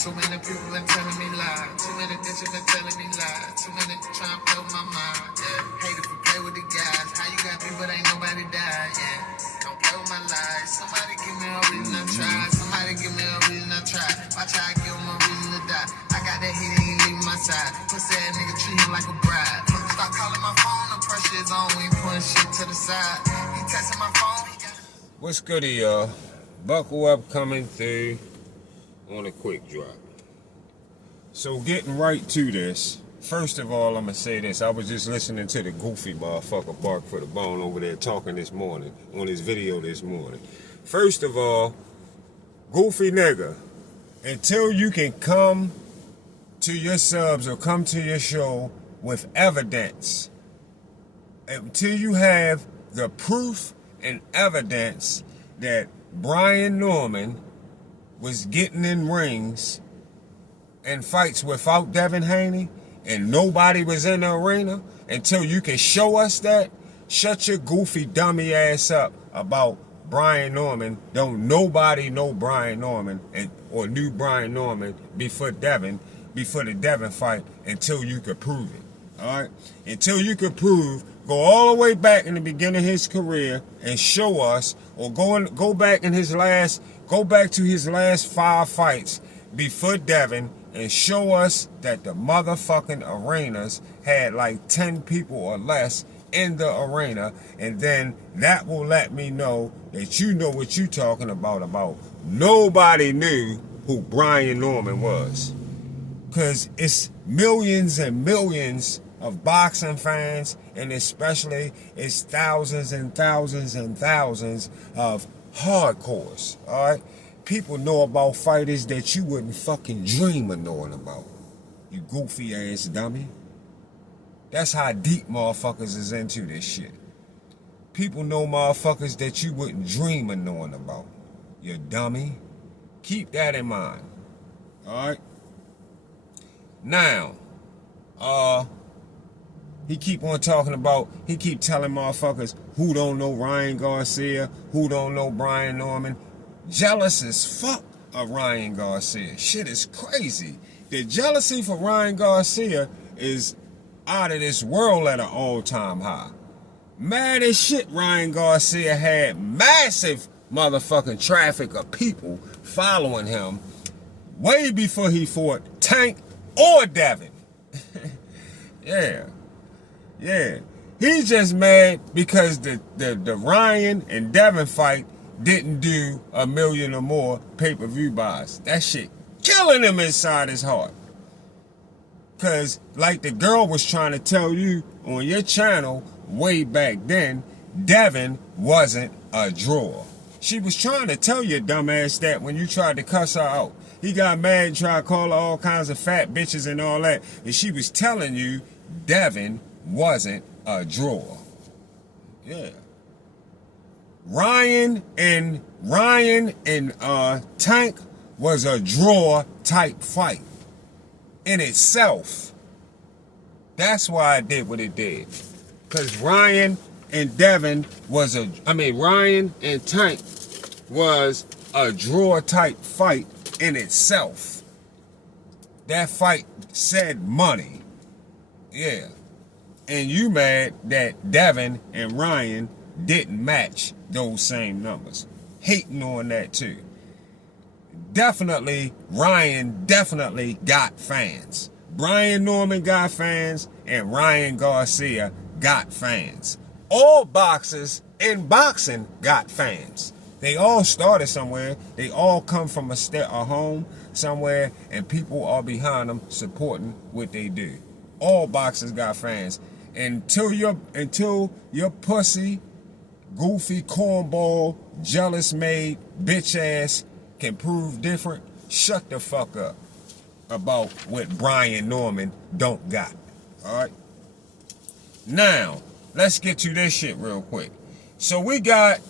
Too many people been telling me lies. Too many bitches been telling me lies. Too many trying to play with my mind. Yeah, hate if you play with the guys. How you got me, but ain't nobody died. Yeah, don't play with my lies. Somebody give me a reason to try. Somebody give me a reason to try. Watch how I give him a reason to die. I got that heat, he ain't leaving my side. Pussy ass nigga treat him like a bride. Stop calling my phone, the pressure is on. We ain't putting shit to the side. He texting my phone. What's good, y'all? Buckle up, coming through on a quick drop. So getting right to this, first of all, I'm gonna say this. I was just listening to the goofy motherfucker Bark for the Bone over there talking this morning on his video this morning. First of all, goofy nigga, until you can come to your subs or come to your show with evidence, until you have the proof and evidence that Brian Norman was getting in rings and fights without Devin Haney and nobody was in the arena, until you can show us that, shut your goofy dummy ass up about Brian Norman. Don't nobody know Brian Norman or knew Brian Norman before the Devin fight until you could prove it. All right? Until you could prove, go all the way back in the beginning of his career and show us, or go back to his last 5 fights before Devin and show us that the motherfucking arenas had like 10 people or less in the arena, and then that will let me know that you know what you talking about nobody knew who Brian Norman was. Because it's millions and millions of boxing fans, and especially it's thousands and thousands and thousands of hardcores, all right? People know about fighters that you wouldn't fucking dream of knowing about, you goofy ass dummy. That's how deep motherfuckers is into this shit. People know motherfuckers that you wouldn't dream of knowing about, you dummy. Keep that in mind, all right? Now, he keep on talking about, he keep telling motherfuckers who don't know Ryan Garcia, who don't know Brian Norman. Jealous as fuck of Ryan Garcia. Shit is crazy. The jealousy for Ryan Garcia is out of this world at an all-time high. Mad as shit, Ryan Garcia had massive motherfucking traffic of people following him way before he fought Tank or Devin. Yeah. He's just mad because the Ryan and Devin fight didn't do 1 million or more pay-per-view buys. That shit killing him inside his heart. Because like the girl was trying to tell you on your channel way back then, Devin wasn't a drawer. She was trying to tell your dumbass that when you tried to cuss her out. He got mad and tried to call her all kinds of fat bitches and all that. And she was telling you Devin wasn't a drawer. Yeah. Ryan and Tank was a draw type fight in itself. That's why I did what it did. Because Ryan and Tank was a draw type fight in itself. That fight said money. Yeah. And you mad that Devin and Ryan didn't match those same numbers. Hating on that too. Definitely, Ryan definitely got fans. Brian Norman got fans and Ryan Garcia got fans. All boxers in boxing got fans. They all started somewhere. They all come from a home somewhere, and people are behind them supporting what they do. All boxers got fans. Until your pussy, goofy, cornball, jealous made, bitch ass can prove different, shut the fuck up about what Brian Norman don't got. Alright? Now, let's get to this shit real quick. So we got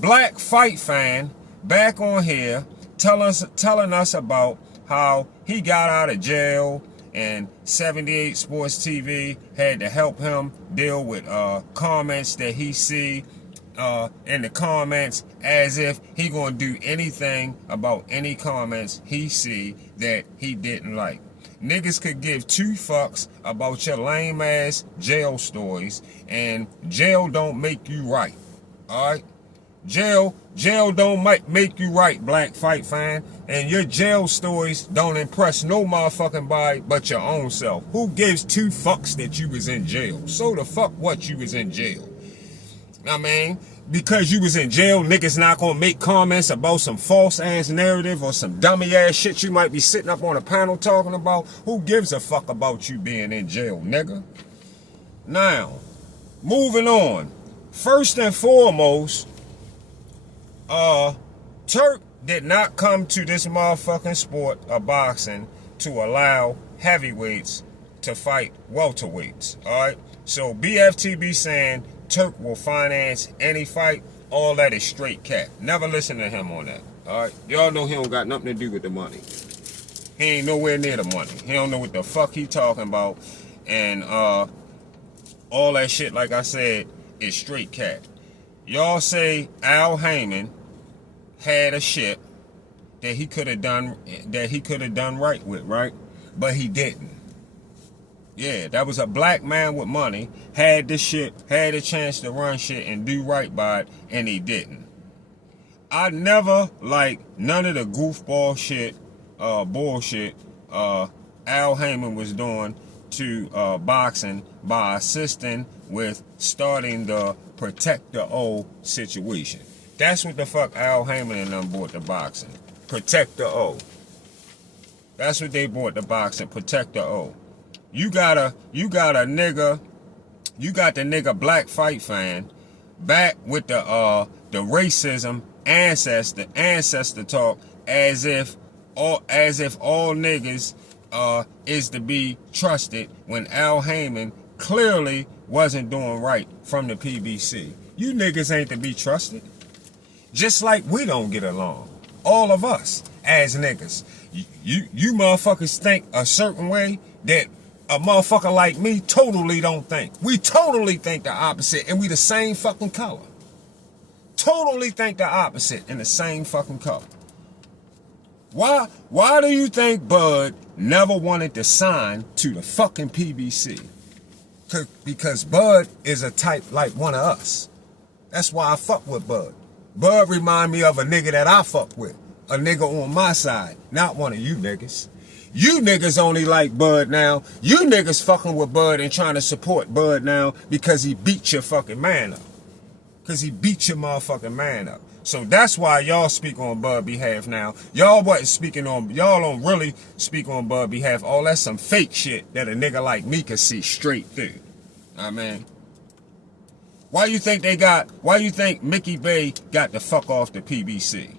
Black Fight Fan back on here telling us about how he got out of jail and 78 Sports TV had to help him deal with comments that he see in the comments as if he gonna do anything about any comments he see that he didn't like. Niggas could give two fucks about your lame ass jail stories, and jail don't make you right. Alright? Jail don't make you right, Black Fight fan. And your jail stories don't impress no motherfucking body but your own self. Who gives two fucks that you was in jail? So the fuck what you was in jail? I mean, because you was in jail, niggas not gonna make comments about some false ass narrative or some dummy ass shit you might be sitting up on a panel talking about. Who gives a fuck about you being in jail, nigga? Now, moving on. First and foremost, Turk did not come to this motherfucking sport of boxing to allow heavyweights to fight welterweights. Alright? So BFTB saying Turk will finance any fight, all that is straight cap. Never listen to him on that. Alright? Y'all know he don't got nothing to do with the money. He ain't nowhere near the money. He don't know what the fuck he talking about. And all that shit, like I said, is straight cap. Y'all say Al Heyman had a ship that he could have done right with, right? But he didn't. Yeah, that was a black man with money, had the shit, had a chance to run shit and do right by it, and he didn't. I never liked none of the goofball shit, bullshit Al Heyman was doing to boxing by assisting with starting the Protect the O situation. That's what the fuck Al Heyman and them bought the boxing. Protect the O. That's what they bought the boxing. Protect the O. You got the nigga Black Fight fan back with the racism ancestor talk as if all niggas is to be trusted when Al Heyman clearly wasn't doing right from the PBC. You niggas ain't to be trusted. Just like we don't get along. All of us as niggas. You motherfuckers think a certain way that a motherfucker like me totally don't think. We totally think the opposite, and we the same fucking color. Totally think the opposite in the same fucking color. Why do you think Bud never wanted to sign to the fucking PBC? Because Bud is a type like one of us. That's why I fuck with Bud. Bud remind me of a nigga that I fuck with. A nigga on my side, not one of you niggas. You niggas only like Bud now. You niggas fucking with Bud and trying to support Bud now because he beat your fucking man up. Because he beat your motherfucking man up. So that's why y'all speak on Bud behalf now. Y'all don't really speak on Bud behalf. All that's some fake shit that a nigga like me could see straight through. I mean, why you think Mickey Bay got the fuck off the PBC?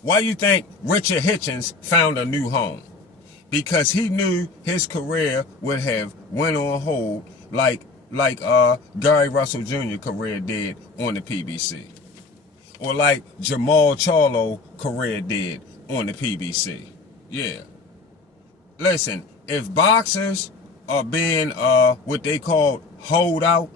Why you think Richard Hitchens found a new home? Because he knew his career would have went on hold like Gary Russell Jr. career did on the PBC. Or like Jamal Charlo career did on the PBC. Yeah. Listen, if boxers are being what they call hold out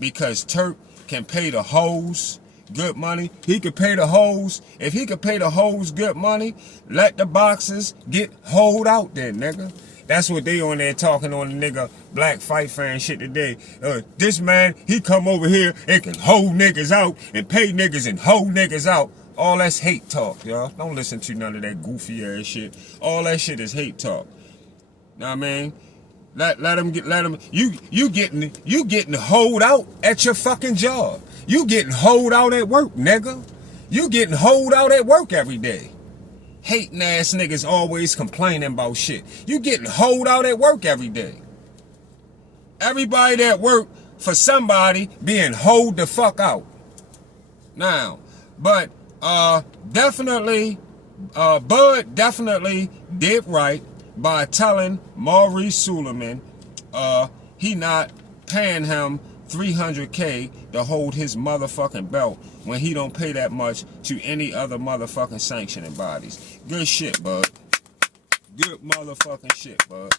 because Turk can pay the hoes good money, he could pay the hoes. If he could pay the hoes good money, let the boxers get hold out then, nigga. That's what they on there talking on the nigga Black Fight fan shit today. This man, he come over here and can hold niggas out and pay niggas and hold niggas out. All that's hate talk, y'all. Don't listen to none of that goofy ass shit. All that shit is hate talk. Know what I mean? Let him you getting hold out at your fucking job. You getting hold out at work, nigga. You getting hold out at work every day. Hating ass niggas always complaining about shit. You getting hold out at work every day. Everybody that work for somebody being hold the fuck out. Now, but definitely, Bud definitely did right by telling Maurice Suleiman he not paying him $300K to hold his motherfucking belt when he don't pay that much to any other motherfucking sanctioning bodies. Good shit, Bud. Good motherfucking shit, Bud.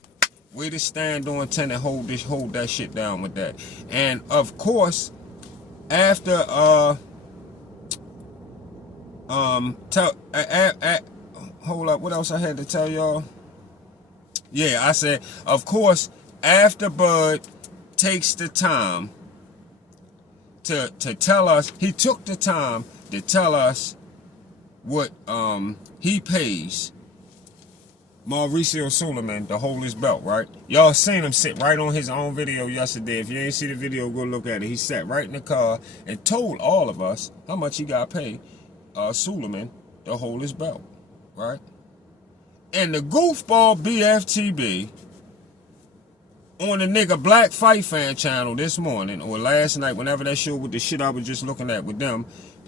Way to stand on 10 and hold that shit down with that. And of course, after hold up, what else I had to tell y'all? Yeah, I said, of course, after Bud takes the time to tell us, he took the time to tell us what he pays Mauricio Suleiman to hold his belt, right? Y'all seen him sit right on his own video yesterday. If you ain't see the video, go look at it. He sat right in the car and told all of us how much he got paid Suleiman to hold his belt, right? And the goofball BFTB on the nigga Black Fight Fan channel this morning or last night, whenever that show with the shit I was just looking at with them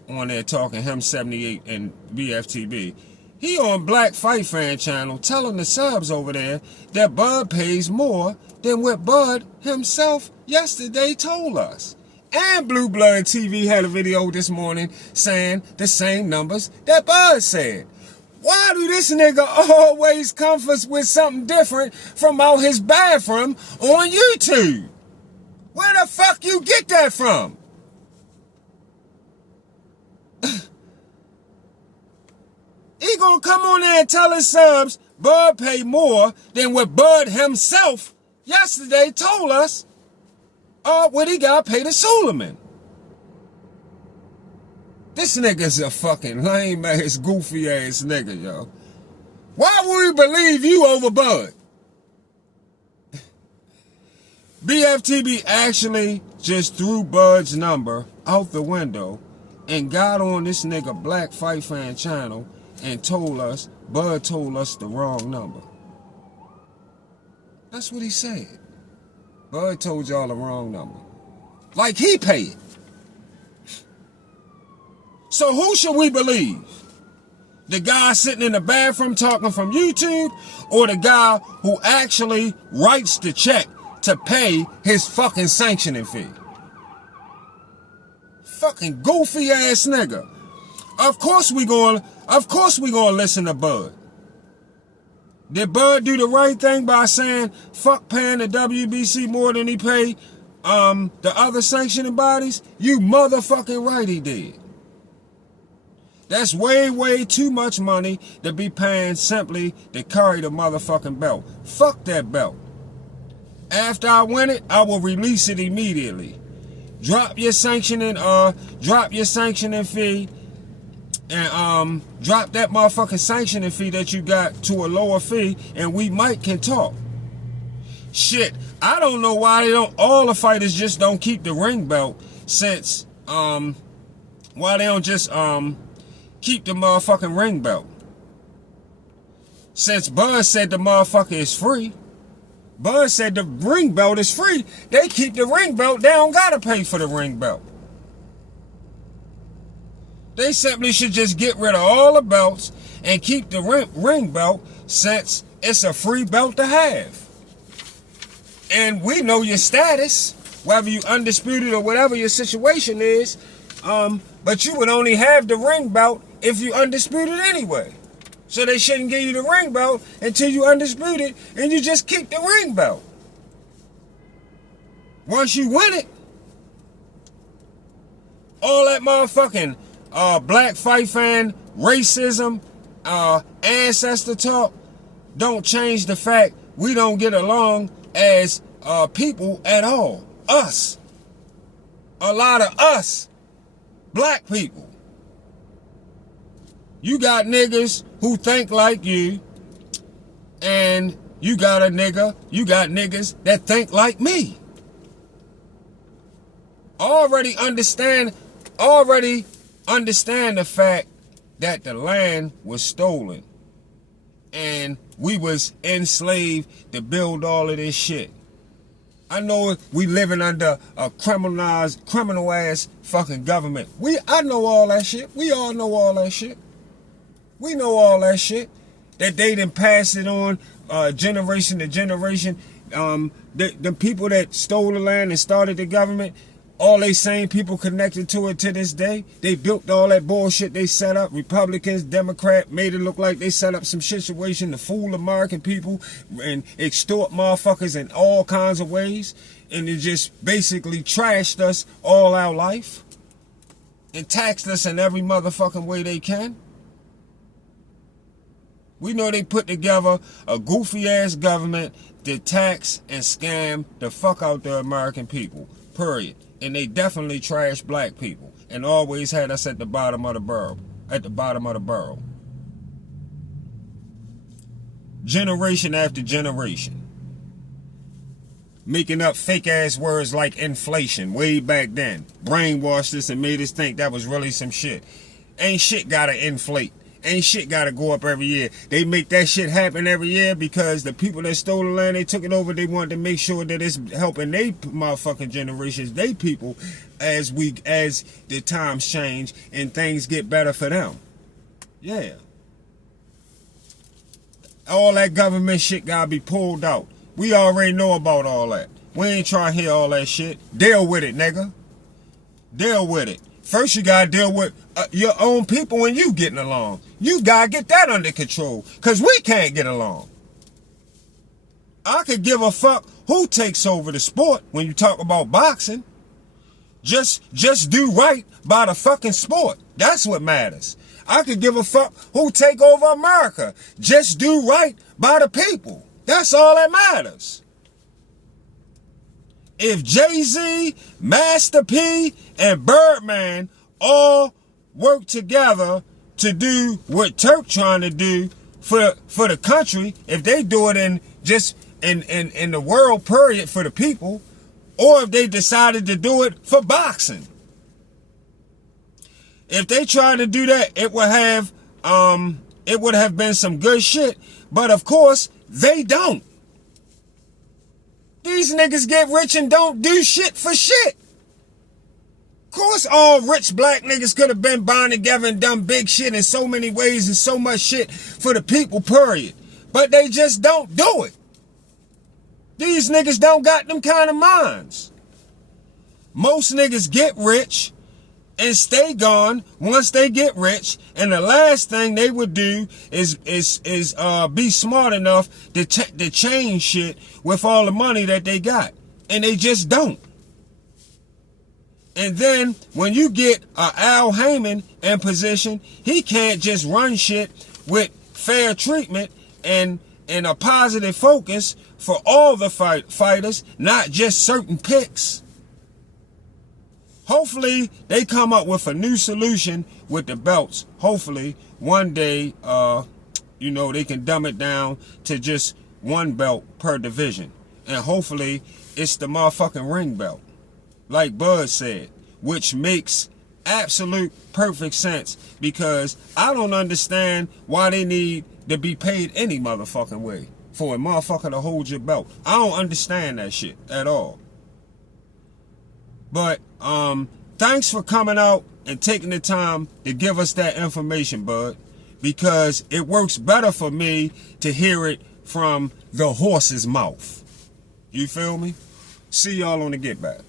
on there talking, him 78 and BFTB. He on Black Fight Fan channel telling the subs over there that Bud pays more than what Bud himself yesterday told us. And Blue Blood TV had a video this morning saying the same numbers that Bud said. Why do this nigga always come with something different from out his bathroom on YouTube? Where the fuck you get that from? He gonna come on there and tell his subs Bud pay more than what Bud himself yesterday told us what he got paid to Suleiman. This nigga's a fucking lame ass, goofy ass nigga, yo. Why would we believe you over Bud? BFTB actually just threw Bud's number out the window and got on this nigga Black Fight Fan channel and told us, Bud told us the wrong number. That's what he said. Bud told y'all the wrong number. Like he paid. So who should we believe? The guy sitting in the bathroom talking from YouTube, or the guy who actually writes the check to pay his fucking sanctioning fee? Fucking goofy ass nigga. Of course we gonna listen to Bud. Did Bud do the right thing by saying fuck paying the WBC more than he paid the other sanctioning bodies? You motherfucking right he did. That's way, way too much money to be paying simply to carry the motherfucking belt. Fuck that belt. After I win it, I will release it immediately. Drop your sanctioning fee and drop that motherfucking sanctioning fee that you got to a lower fee, and we might can talk. Shit, I don't know why all the fighters just don't keep the ring belt, since why they don't just keep the motherfucking ring belt. Since Bud said the motherfucker is free, Bud said the ring belt is free, they keep the ring belt, they don't gotta pay for the ring belt. They simply should just get rid of all the belts and keep the ring belt, since it's a free belt to have. And we know your status, whether you undisputed or whatever your situation is, but you would only have the ring belt if you undisputed anyway. So they shouldn't give you the ring belt until you undisputed, and you just keep the ring belt. Once you win it, all that motherfucking Black Fight Fan racism, ancestor talk don't change the fact we don't get along as people at all. Us. A lot of us. Black people. You got niggas who think like you, and you got niggas that think like me. Already understand the fact that the land was stolen and we was enslaved to build all of this shit. I know we living under a criminal ass fucking government. I know all that shit. We all know all that shit. We know all that shit. That they done pass it on generation to generation. The people that stole the land and started the government, all they same people connected to it to this day. They built all that bullshit they set up. Republicans, Democrat, made it look like they set up some situation to fool American people and extort motherfuckers in all kinds of ways. And it just basically trashed us all our life. and tax us in every motherfucking way they can. We know they put together a goofy ass government to tax and scam the fuck out the American people, period. And they definitely trash black people and always had us at the bottom of the barrel. At the bottom of the barrel. Generation after generation. Making up fake ass words like inflation way back then. Brainwashed us and made us think that was really some shit. Ain't shit gotta inflate. Ain't shit gotta go up every year. They make that shit happen every year because the people that stole the land, they took it over, they wanted to make sure that it's helping they motherfucking generations, they people, as the times change and things get better for them. Yeah. All that government shit gotta be pulled out. We already know about all that. We ain't trying to hear all that shit. Deal with it, nigga. Deal with it. First you gotta deal with your own people when you getting along. You gotta get that under control. Cause we can't get along. I could give a fuck who takes over the sport when you talk about boxing. Just do right by the fucking sport. That's what matters. I could give a fuck who take over America. Just do right by the people. That's all that matters. If Jay-Z, Master P, and Birdman all work together to do what Turk trying to do for the country, if they do it in the world period for the people, or if they decided to do it for boxing. If they tried to do that, it would have been some good shit. But of course, they don't. These niggas get rich and don't do shit for shit. Of course, all rich black niggas could have been bound together and done big shit in so many ways and so much shit for the people, period. But they just don't do it. These niggas don't got them kind of minds. Most niggas get rich and stay gone once they get rich, and the last thing they would do is be smart enough to change shit with all the money that they got, and they just don't. And then when you get Al Heyman in position, he can't just run shit with fair treatment and a positive focus for all the fighters, not just certain picks. Hopefully, they come up with a new solution with the belts. Hopefully, one day, they can dumb it down to just one belt per division. And hopefully, it's the motherfucking ring belt. Like Bud said, which makes absolute perfect sense, because I don't understand why they need to be paid any motherfucking way for a motherfucker to hold your belt. I don't understand that shit at all. But thanks for coming out and taking the time to give us that information, Bud, because it works better for me to hear it from the horse's mouth. You feel me? See y'all on the Get Back.